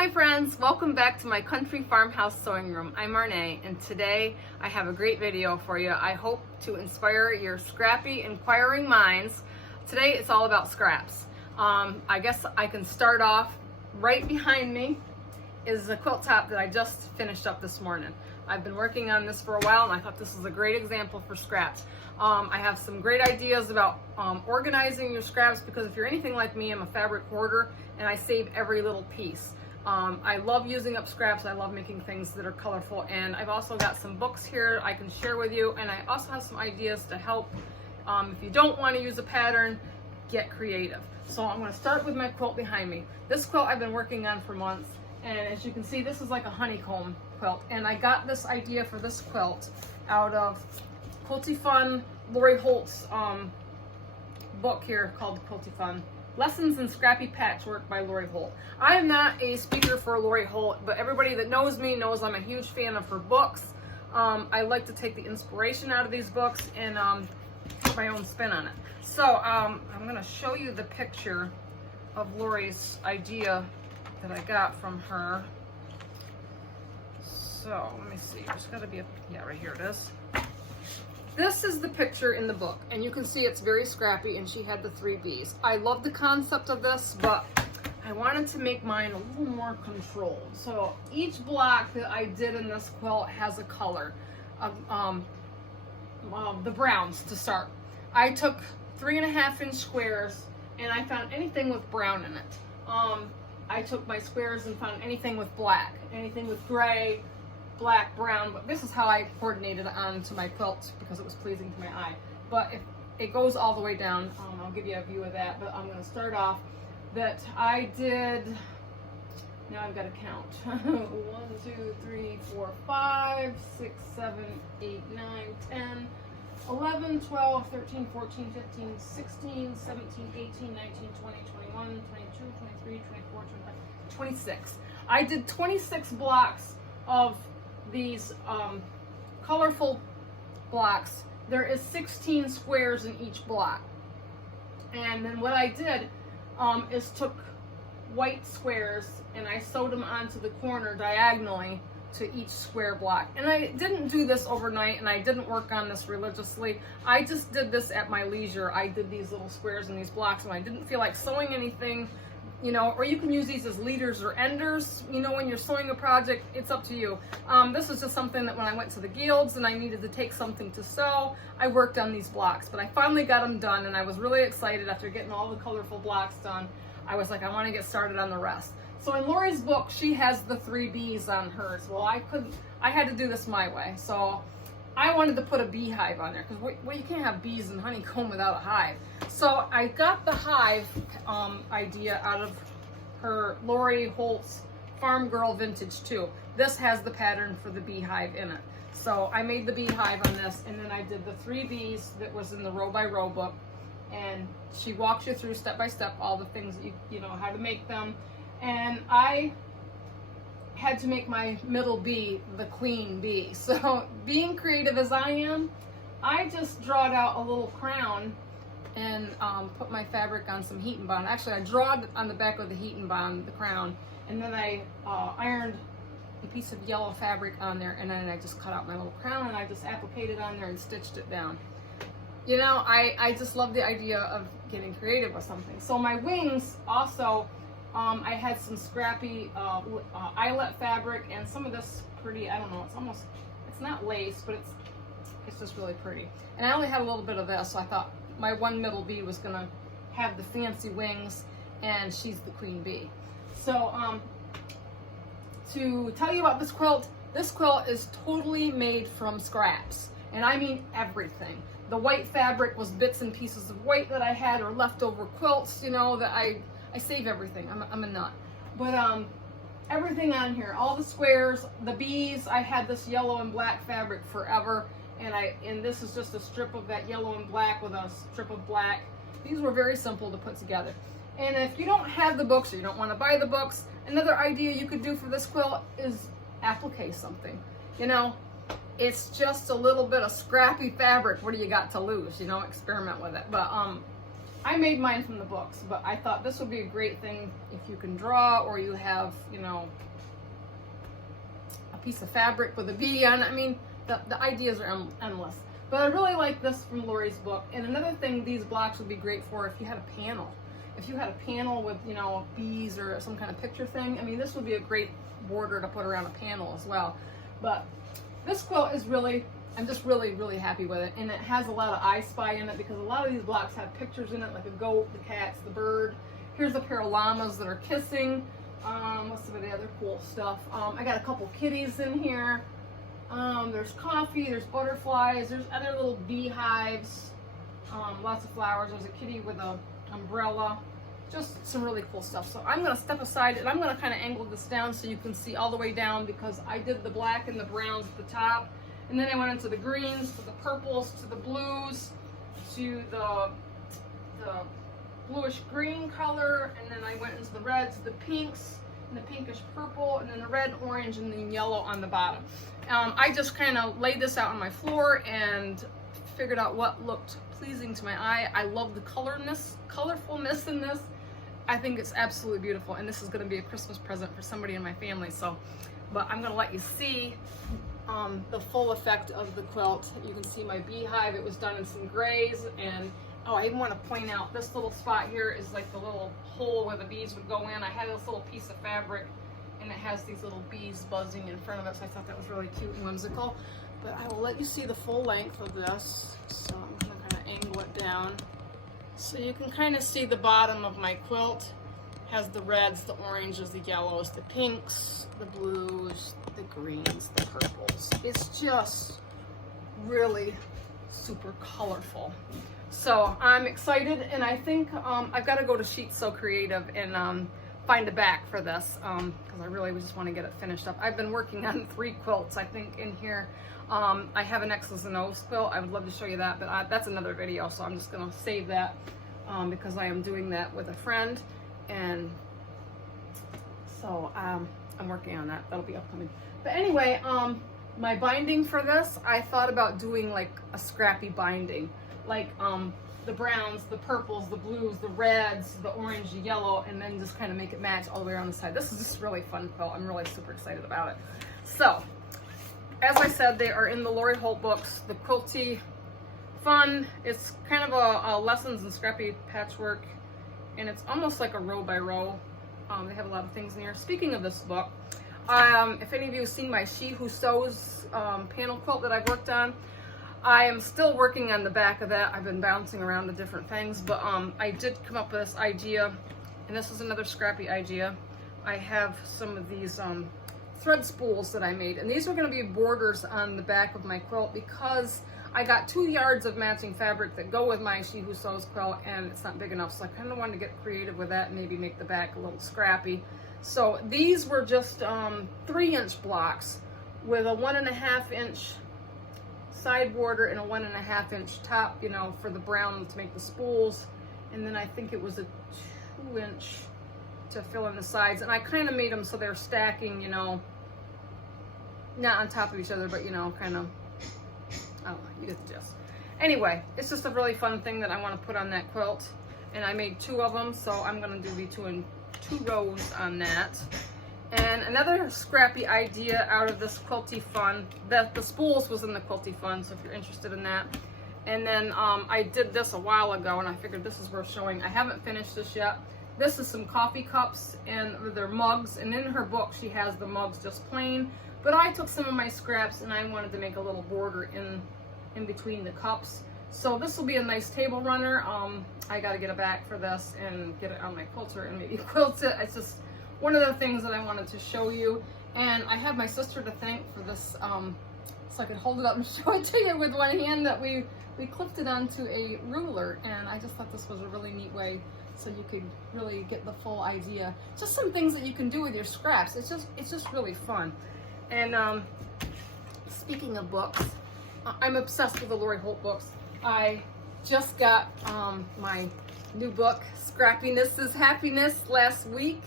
my friends, welcome back to my country farmhouse sewing room. I'm Marnay, and today I have a great video for you. I hope to inspire your scrappy, inquiring minds. Today it's all about scraps. I guess I can start off. Right behind me is a quilt top that I just finished up this morning. I've been working on this for a while and I thought this was a great example for scraps. I have some great ideas about organizing your scraps, because if you're anything like me, I'm a fabric hoarder and I save every little piece. I love using up scraps. I love making things that are colorful, and I've also got some books here I can share with you, and I also have some ideas to help if you don't want to use a pattern, get creative. So I'm going to start with my quilt behind me. This quilt I've been working on for months, and as you can see, this is like a honeycomb quilt, and I got this idea for this quilt out of Quilty Fun, Lori Holt's book here called Quilty Fun. Lessons in Scrappy Patchwork by Lori Holt. I am not a speaker for Lori Holt, but everybody that knows me knows I'm a huge fan of her books. I like to take the inspiration out of these books and put my own spin on it. So I'm going to show you the picture of Lori's idea that I got from her. So let me see, there's got to be a, yeah, right here it is. This is the picture in the book, and you can see it's very scrappy, and she had the 3 Bs. I love the concept of this, but I wanted to make mine a little more controlled. So each block that I did in this quilt has a color. The browns to start. I took 3.5-inch squares, and I found anything with brown in it. I took my squares and found anything with black, anything with gray, black, brown, but this is how I coordinated it onto my quilt because it was pleasing to my eye. But if it goes all the way down, I'll give you a view of that, but I'm going to start off that I did, now I've got to count, 1, 2, 3, 4, 5, 6, 7, 8, 9, 10, 11, 12, 13, 14, 15, 16, 17, 18, 19, 20, 21, 22, 23, 24, 25, 26. I did 26 blocks of these colorful blocks. There is 16 squares in each block, and then what I did is took white squares and I sewed them onto the corner diagonally to each square block. And I didn't do this overnight, and I didn't work on this religiously. I just did this at my leisure. I did these little squares in these blocks and I didn't feel like sewing anything, you know, or you can use these as leaders or enders, you know, when you're sewing a project, it's up to you. This was just something that when I went to the guilds and I needed to take something to sew, I worked on these blocks, but I finally got them done, and I was really excited after getting all the colorful blocks done. I was like, I want to get started on the rest. So in Lori's book, she has the 3 Bs on hers. Well, I had to do this my way. So I wanted to put a beehive on there, because well, you can't have bees and honeycomb without a hive. So I got the hive idea out of her Lori Holt's Farm Girl Vintage 2. This has the pattern for the beehive in it. So I made the beehive on this, and then I did the 3 Bs that was in the row by row book. And she walks you through step by step all the things that you know how to make them. And I had to make my middle bee the queen bee. So being creative as I am, I just drawed out a little crown and put my fabric on some heat and bond. Actually, I drawed on the back of the heat and bond the crown, and then I ironed a piece of yellow fabric on there, and then I just cut out my little crown and I just appliqued it on there and stitched it down. You know, I just love the idea of getting creative with something. So my wings also, I had some scrappy eyelet fabric and some of this pretty, I don't know, it's not lace, but it's just really pretty. And I only had a little bit of this, so I thought my one middle bee was gonna have the fancy wings, and she's the queen bee. So to tell you about this quilt is totally made from scraps, and I mean everything. The white fabric was bits and pieces of white that I had, or leftover quilts, you know, that I save everything. I'm a nut. But everything on here, all the squares, the bees, I had this yellow and black fabric forever, and this is just a strip of that yellow and black with a strip of black. These were very simple to put together. And if you don't have the books, or you don't want to buy the books, another idea you could do for this quilt is applique something. You know, it's just a little bit of scrappy fabric. What do you got to lose? You know, experiment with it. But I made mine from the books, but I thought this would be a great thing if you can draw, or you have, you know, a piece of fabric with a bee on it. I mean, the ideas are endless. But I really like this from Lori's book. And another thing these blocks would be great for if you had a panel. If you had a panel with, you know, bees or some kind of picture thing, I mean, this would be a great border to put around a panel as well. But this quilt is really, I'm just really, really happy with it. And it has a lot of I Spy in it, because a lot of these blocks have pictures in it, like a goat, the cats, the bird. Here's a pair of llamas that are kissing. What's some of the other cool stuff? I got a couple kitties in here. There's coffee, there's butterflies, there's other little beehives, lots of flowers. There's a kitty with a umbrella, just some really cool stuff. So I'm going to step aside and I'm going to kind of angle this down so you can see all the way down, because I did the black and the browns at the top, and then I went into the greens, to the purples, to the blues, to the bluish green color, and then I went into the reds, the pinks, and the pinkish purple, and then the red, orange, and then yellow on the bottom. I just kind of laid this out on my floor and figured out what looked pleasing to my eye. I love the colorfulness in this. I think it's absolutely beautiful, and this is going to be a Christmas present for somebody in my family. So, but I'm going to let you see the full effect of the quilt. You can see my beehive. It was done in some grays, and oh, I even want to point out this little spot here is like the little hole where the bees would go in. I had this little piece of fabric, and it has these little bees buzzing in front of it, so I thought that was really cute and whimsical. But I will let you see the full length of this. So I'm going to kind of angle it down so you can kind of see the bottom of my quilt. It has the reds, the oranges, the yellows, the pinks, the blues, the greens, the purples. It's just really super colorful. So I'm excited, and I think I've got to go to Sheets So Creative and find a back for this, because I really just want to get it finished up. I've been working on 3 quilts, I think, in here. I have an X's and O's quilt. I would love to show you that, but that's another video, so I'm just going to save that because I am doing that with a friend, and so I'm working on that. That'll be upcoming. But anyway, my binding for this, I thought about doing like a scrappy binding, like the browns, the purples, the blues, the reds, the orange, the yellow, and then just kind of make it match all the way around the side. This is just really fun quilt. I'm really super excited about it. So, as I said, they are in the Lori Holt books, the Quilty Fun. It's kind of a lessons in scrappy patchwork, and it's almost like a row by row. They have a lot of things in here. Speaking of this book, if any of you have seen my She Who Sews panel quilt that I've worked on, I am still working on the back of that. I've been bouncing around to different things, but I did come up with this idea, and this is another scrappy idea. I have some of these thread spools that I made, and these are going to be borders on the back of my quilt, because I got 2 yards of matching fabric that go with my She Who Sews quilt, and it's not big enough, so I kind of wanted to get creative with that and maybe make the back a little scrappy. So these were just 3-inch blocks with a 1.5-inch side border and a 1.5-inch top, you know, for the brown to make the spools, and then I think it was a 2-inch to fill in the sides, and I kind of made them so they're stacking, you know, not on top of each other, but you know, kind of, I don't know, you get the gist. Anyway, it's just a really fun thing that I want to put on that quilt, and I made 2 of them, so I'm going to do the 2 rows on that. And another scrappy idea out of this Quilty Fun, that the spools was in the Quilty Fun, so if you're interested in that. And then I did this a while ago, and I figured this is worth showing. I haven't finished this yet. This is some coffee cups, and they're mugs, and in her book she has the mugs just plain, but I took some of my scraps and I wanted to make a little border in between the cups. So this will be a nice table runner. I got to get a back for this and get it on my quilter and maybe quilt it. It's just one of the things that I wanted to show you, and I have my sister to thank for this, so I could hold it up and show it to you with one hand, that we clipped it onto a ruler, and I just thought this was a really neat way so you could really get the full idea. Just some things that you can do with your scraps. It's just really fun. And speaking of books, I'm obsessed with the Lori Holt books. I just got my new book, Scrappiness is Happiness, last week.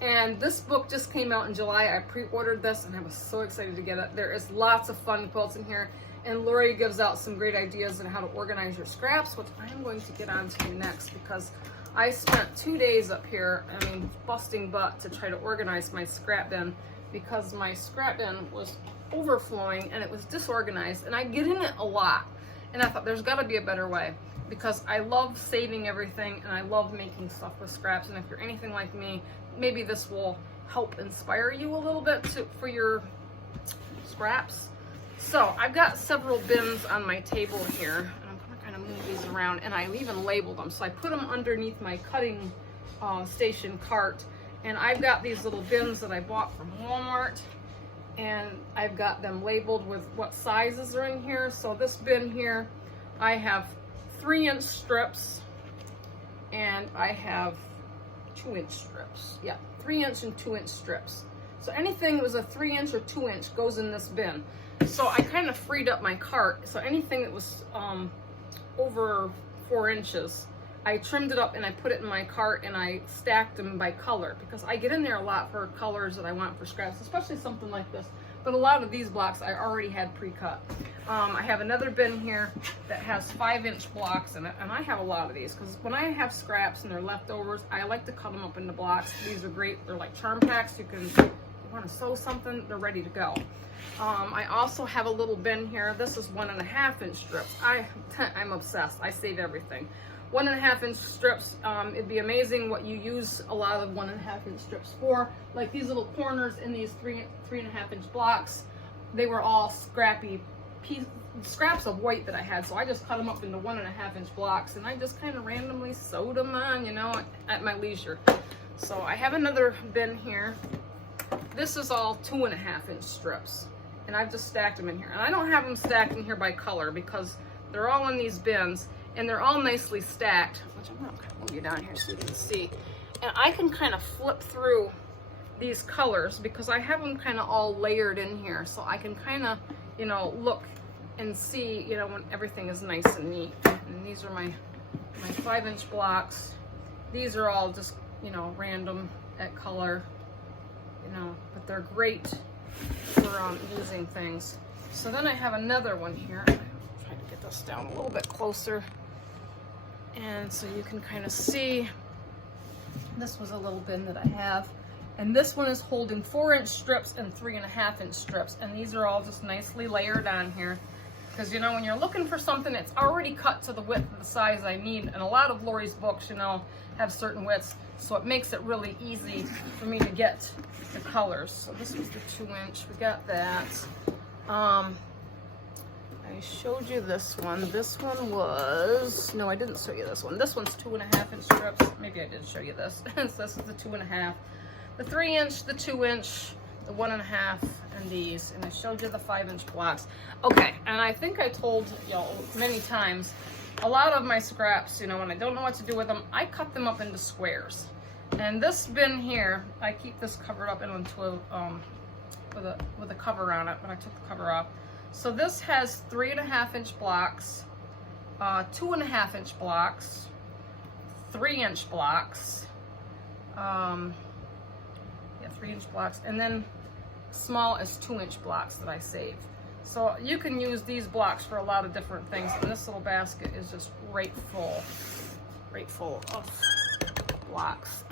And this book just came out in July. I pre-ordered this and I was so excited to get it. There is lots of fun quilts in here. And Lori gives out some great ideas on how to organize your scraps, which I'm going to get onto next because I spent 2 days up here, I mean, busting butt to try to organize my scrap bin because my scrap bin was overflowing and it was disorganized, and I get in it a lot. And I thought there's got to be a better way because I love saving everything and I love making stuff with scraps. And if you're anything like me, maybe this will help inspire you a little bit for your scraps. So I've got several bins on my table here, and I'm gonna kind of move these around, and I even labeled them. So I put them underneath my cutting station cart, and I've got these little bins that I bought from Walmart, and I've got them labeled with what sizes are in here. So this bin here, I have 3-inch strips, and I have 2-inch strips. Yeah, 3-inch and 2-inch strips. So anything that was a 3-inch or 2-inch goes in this bin. So I kind of freed up my cart. So anything that was over 4 inches, I trimmed it up and I put it in my cart, and I stacked them by color because I get in there a lot for colors that I want for scraps, especially something like this. But a lot of these blocks I already had pre-cut. I have another bin here that has 5-inch blocks in it, and I have a lot of these because when I have scraps and they're leftovers, I like to cut them up into blocks. These are great. They're like charm packs. You want to sew something, they're ready to go. I also have a little bin here. This is 1.5-inch strips. I'm obsessed. I save everything. 1.5-inch strips. It'd be amazing what you use a lot of 1.5-inch strips for. Like these little corners in these 3.5-inch blocks. They were all scraps of white that I had, so I just cut them up into 1.5-inch blocks, and I just kind of randomly sewed them on, you know, at my leisure. So I have another bin here. This is all 2.5-inch strips, and I've just stacked them in here. And I don't have them stacked in here by color because they're all in these bins, and they're all nicely stacked, which I'm gonna move you down here so you can see. And I can kind of flip through these colors because I have them kind of all layered in here, so I can kind of, you know, look and see, you know, when everything is nice and neat. And these are my 5-inch blocks. These are all just, you know, random at color, you know, but they're great for using things. So then I have another one here. I'm trying to get this down a little bit closer, and so you can kind of see. This was a little bin that I have, and this one is holding 4-inch strips and 3.5-inch strips, and these are all just nicely layered on here. Because, you know, when you're looking for something, it's already cut to the width of the size I need. And a lot of Lori's books, you know, have certain widths. So it makes it really easy for me to get the colors. So this was the 2-inch. We got that. I showed you this one. This one was, no, I didn't show you this one. This one's 2.5-inch strips. Maybe I did show you this. So this is the 2.5. The 3-inch, the 2-inch, the 1.5, and these, and I showed you the 5-inch blocks. Okay, and I think I told y'all many times, a lot of my scraps, you know, when I don't know what to do with them, I cut them up into squares. And this bin here, I keep this covered up into a with a cover on it, but I took the cover off. So this has 3.5-inch blocks, 2.5-inch blocks, 3-inch blocks, 3-inch blocks, and then small as 2-inch blocks that I saved. So you can use these blocks for a lot of different things, and this little basket is just right full of blocks.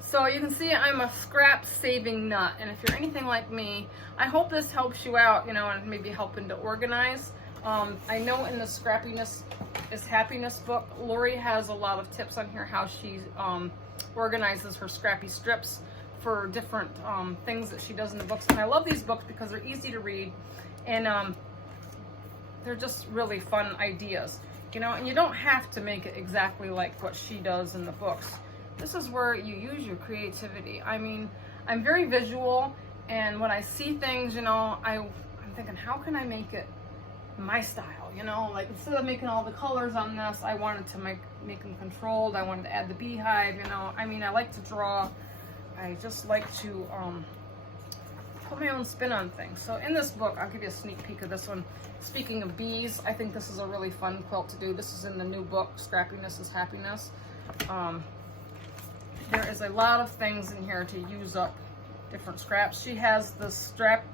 So you can see I'm a scrap saving nut, and if you're anything like me, I hope this helps you out, you know, and maybe helping to organize. I know in the Scrappiness is Happiness book, Lori has a lot of tips on here how she organizes her scrappy strips for different things that she does in the books. And I love these books because they're easy to read, and they're just really fun ideas, you know, and you don't have to make it exactly like what she does in the books. This is where you use your creativity. I mean, I'm very visual, and when I see things, you know, I'm thinking, how can I make it my style, you know? Like, instead of making all the colors on this, I wanted to make them controlled. I wanted to add the beehive, you know. I mean, I like to draw. I just like to put my own spin on things. So in this book, I'll give you a sneak peek of this one. Speaking of bees, I think this is a really fun quilt to do. This is in the new book, Scrappiness is Happiness. There is a lot of things in here to use up different scraps. She has the Scrappy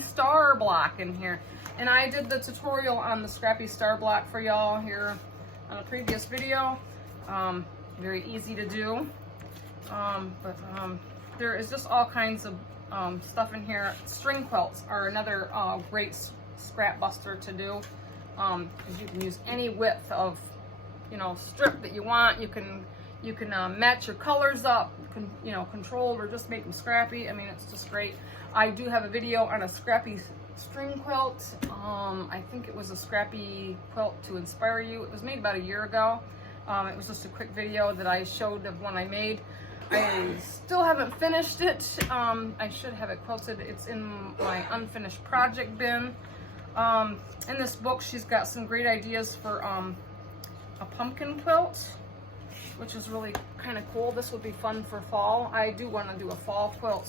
Star block in here. And I did the tutorial on the Scrappy Star block for y'all here on a previous video. Very easy to do. There is just all kinds of stuff in here. String quilts are another great scrap buster to do. Because you can use any width of, you know, strip that you want. You can match your colors up, you know, controlled, or just make them scrappy. I mean, it's just great. I do have a video on a Scrappy string quilt. I think it was a Scrappy quilt to inspire you. It was made about a year ago. It was just a quick video that I showed of one I made. I still haven't finished it. I should have it quilted. It's in my unfinished project bin. In this book, she's got some great ideas for a pumpkin quilt, which is really kind of cool. This would be fun for fall. I do want to do a fall quilt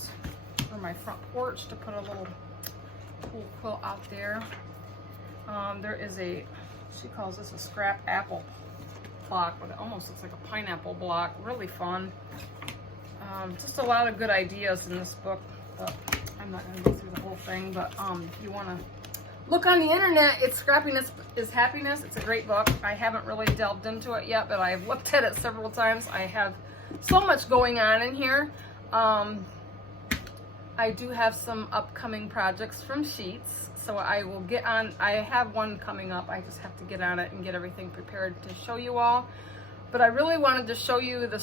for my front porch to put a little cool quilt out there. There is she calls this a scrap apple block, but it almost looks like a pineapple block. Really fun. Just a lot of good ideas in this book, but I'm not going to go through the whole thing. But if you want to look on the internet, it's Scrappiness is Happiness. It's a great book. I haven't really delved into it yet, but I've looked at it several times. I have so much going on in here. I do have some upcoming projects from Sheets, so I will get on. I have one coming up. I just have to get on it and get everything prepared to show you all. But I really wanted to show you the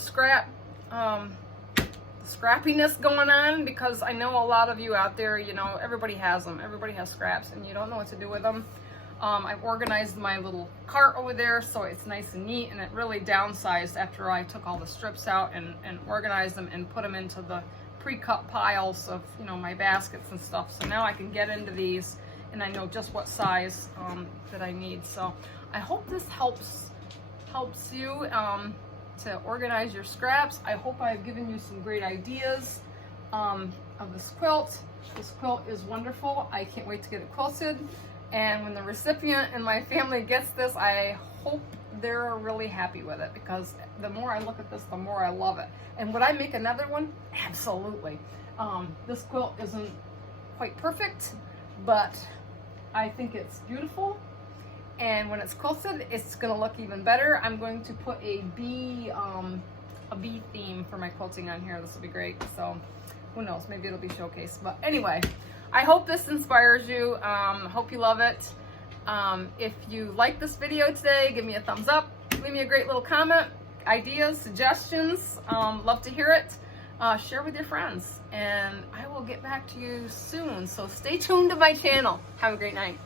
scrappiness going on, because I know a lot of you out there, you know, everybody has them. Everybody has scraps and you don't know what to do with them. I've organized my little cart over there so it's nice and neat, and it really downsized after I took all the strips out and organized them and put them into the pre-cut piles of, you know, my baskets and stuff. So now I can get into these and I know just what size that I need. So I hope this helps you to organize your scraps. I hope I've given you some great ideas of this quilt. This quilt is wonderful. I can't wait to get it quilted. And when the recipient and my family gets this, I hope they're really happy with it, because the more I look at this, the more I love it. And would I make another one? Absolutely. This quilt isn't quite perfect, but I think it's beautiful. And when it's quilted, it's gonna look even better. I'm going to put a bee theme for my quilting on here. This will be great. So who knows, maybe it'll be showcased. But anyway, I hope this inspires you. Hope you love it. If you like this video today, give me a thumbs up. Leave me a great little comment, ideas, suggestions. Love to hear it. Share with your friends. And I will get back to you soon. So stay tuned to my channel. Have a great night.